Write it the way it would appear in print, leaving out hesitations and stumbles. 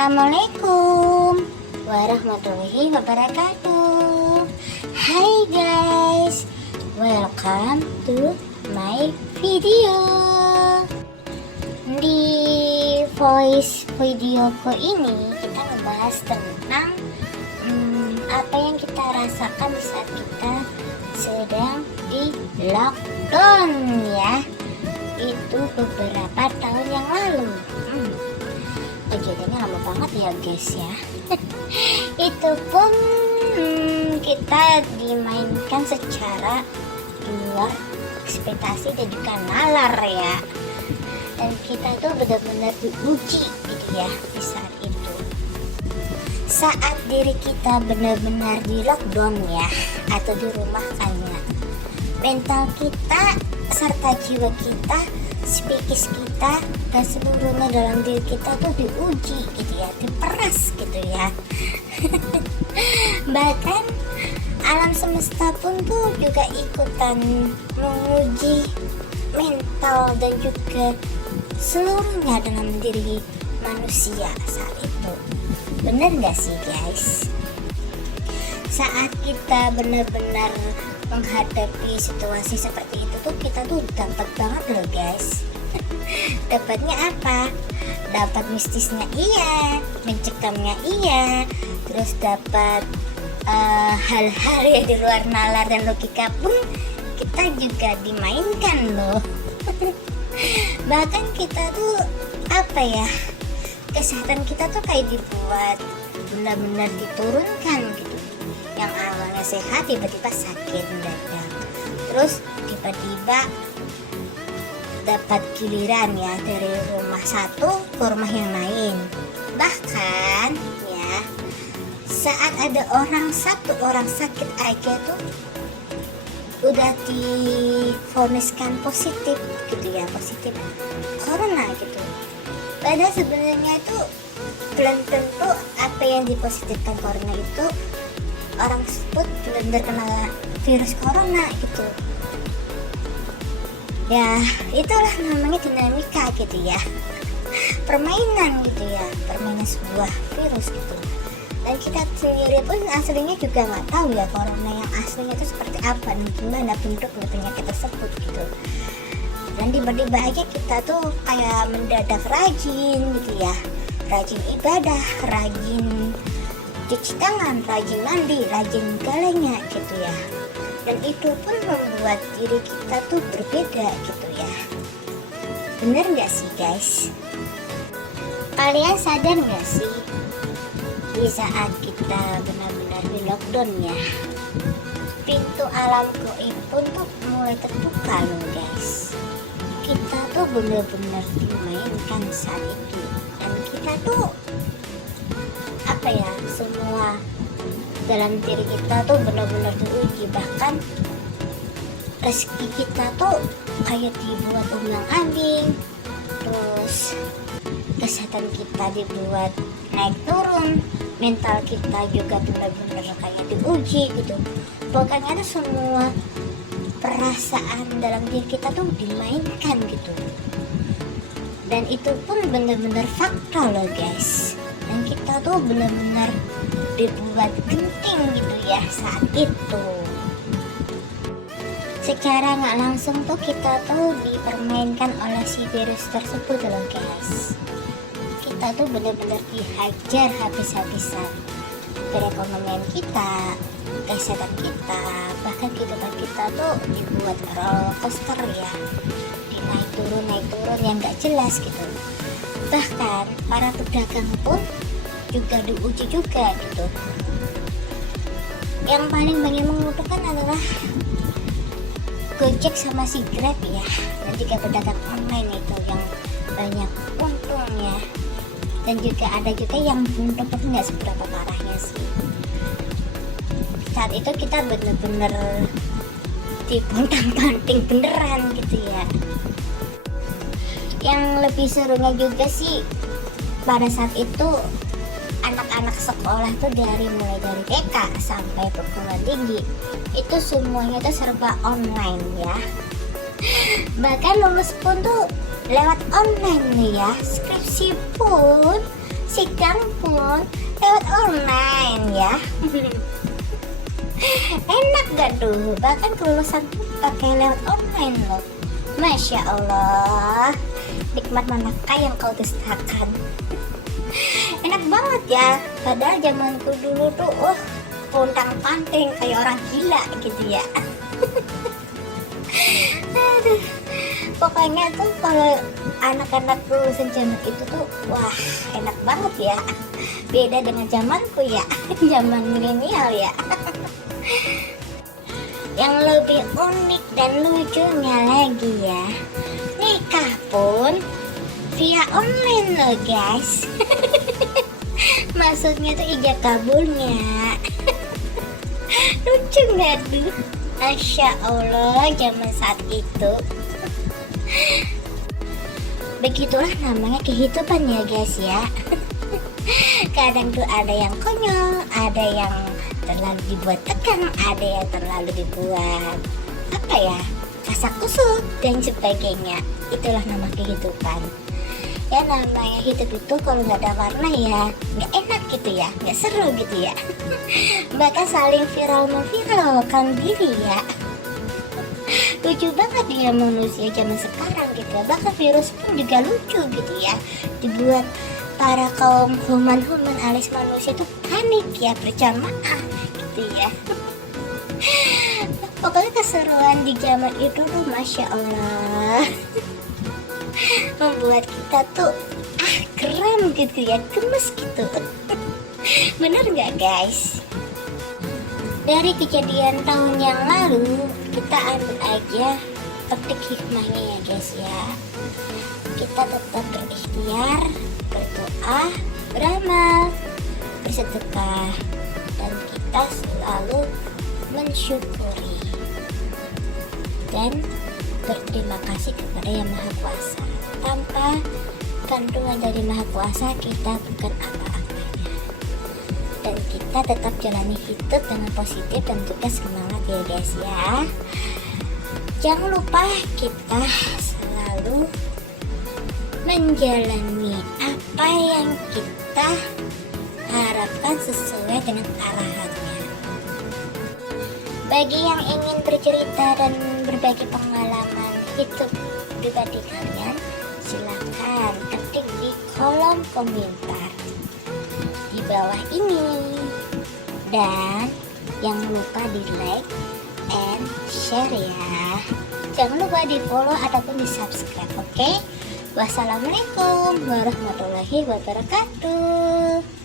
Assalamualaikum warahmatullahi wabarakatuh. Hai guys, welcome to my video. Di voice videoku ini kita membahas tentang apa yang kita rasakan di saat kita sedang di lockdown ya. Itu beberapa tahun yang lalu. Kejadiannya lama banget ya guys ya. Itu pun kita dimainkan secara luar ekspektasi dan juga nalar ya. Dan kita tuh benar-benar diuji gitu ya di saat itu. Saat diri kita benar-benar di lockdown ya, atau di rumah kan ya, mental kita serta jiwa kita, psikis kita, dan seluruhnya dalam diri kita tuh diuji gitu ya, diperas gitu ya. Bahkan alam semesta pun tuh juga ikutan menguji mental dan juga seluruhnya dalam diri manusia saat itu. Bener gak sih guys? Saat kita benar-benar menghadapi situasi seperti itu tuh kita tuh dapat banget loh guys. Dapatnya apa? Dapat mistisnya iya, mencekamnya iya, terus dapat hal-hal yang di luar nalar dan logika pun kita juga dimainkan loh. Bahkan kita tuh apa ya, kesehatan kita tuh kayak dibuat benar-benar diturunkan gitu. Yang awalnya sehat tiba-tiba sakit mendadak, terus tiba-tiba dapat giliran ya dari rumah satu ke rumah yang lain. Bahkan ya, saat ada satu orang sakit aja tuh udah divoniskan positif gitu ya, positif corona gitu. Padahal sebenarnya itu belum tentu apa yang dipositifkan corona itu orang tersebut benar-benar kena virus corona gitu. Ya itulah namanya dinamika gitu ya, permainan gitu ya, permainan sebuah virus gitu. Dan kita sendiri pun aslinya juga nggak tahu ya corona yang aslinya itu seperti apa dan gimana bentuk penyakit tersebut gitu. Dan tiba-tiba aja kita tuh kayak mendadak rajin gitu ya, rajin ibadah, rajin cuci tangan, rajin mandi, rajin galanya gitu ya. Dan itu pun membuat diri kita tuh berbeda gitu ya. Bener gak sih guys? Kalian sadar gak sih, di saat kita benar-benar di lockdown ya, pintu alam gaib pun tuh mulai terbuka loh guys. Kita tuh benar-benar dimainkan saat itu. Dan kita tuh apa ya, semua dalam diri kita tuh benar-benar diuji. Bahkan rezeki kita tuh kayak dibuat ulang-ambing, terus kesehatan kita dibuat naik turun, mental kita juga benar-benar kayak diuji gitu. Pokoknya tuh semua perasaan dalam diri kita tuh dimainkan gitu. Dan itu pun benar-benar fakta loh guys. Dan kita tuh benar-benar dibuat genting gitu ya saat itu. Secara nggak langsung tuh kita tuh dipermainkan oleh si virus tersebut loh guys. Kita tuh benar-benar dihajar habis-habisan. Perekonomian kita, kesehatan kita, bahkan kehidupan kita tuh dibuat roller coaster ya, naik turun yang nggak jelas gitu. Bahkan para pedagang pun juga diuji juga gitu. Yang paling banyak menguntungkan adalah Gojek sama si Grab ya, dan juga pedagang online itu yang banyak untungnya. Dan juga ada juga yang untung tapi nggak seberapa parahnya sih. Saat itu kita bener-bener dipontang-panting beneran gitu ya. Yang lebih serunya juga sih pada saat itu anak-anak sekolah tuh mulai dari TK sampai perguruan tinggi itu semuanya tuh serba online ya. Bahkan lulus pun tuh lewat online nih ya. Skripsi pun sidang pun lewat online ya. Enak gak tuh, bahkan kelulusan pun pakai lewat online loh. Masya Allah, nikmat manakah yang kau dustakan. Enak banget ya, padahal zamanku dulu tuh pontang panting kayak orang gila gitu ya. Aduh, pokoknya tuh kalau anak-anak lulusan zaman itu tuh wah enak banget ya, beda dengan zamanku ya. Zaman milenial ya. Yang lebih unik dan lucunya lagi ya, nikah pun via online loh guys. Maksudnya tuh ijab kabulnya. Lucu gak tuh? Masya Allah, zaman saat itu. Begitulah namanya kehidupan ya guys ya. Kadang tuh ada yang konyol, ada yang terlalu dibuat tegang, ada yang terlalu dibuat apa ya, kasak kusut dan sebagainya. Itulah nama kehidupan ya. Namanya hidup itu kalau nggak ada warna ya nggak enak gitu ya, nggak seru gitu ya. Bahkan saling viral memviralkan diri ya. Lucu banget ya manusia zaman sekarang gitu ya. Bahkan virus pun juga lucu gitu ya, dibuat para kaum human alias manusia itu panik ya, berjamaah gitu ya. Pokoknya keseruan di zaman itu tuh Masya Allah. Membuat kita tuh geram gitu ya, gemes gitu. Bener gak guys? Dari kejadian tahun yang lalu kita ambil aja petik hikmahnya ya guys ya. Kita tetap berikhtiar, berdoa, beramal, bersedekah, dan kita selalu mensyukuri dan berterima kasih kepada Yang Maha Kuasa. Tanpa kandungan dari Maha Kuasa kita bukan apa-apanya. Dan kita tetap jalani hidup dengan positif dan juga semangat ya guys ya. Jangan lupa kita selalu menjalani apa yang kita harapkan sesuai dengan arahannya. Bagi yang ingin bercerita dan berbagi pengalaman hidup pribadi kalian, silakan ketik di kolom komentar di bawah ini. Dan jangan lupa di like and share ya. Jangan lupa di follow ataupun di subscribe, oke? Wassalamualaikum warahmatullahi wabarakatuh.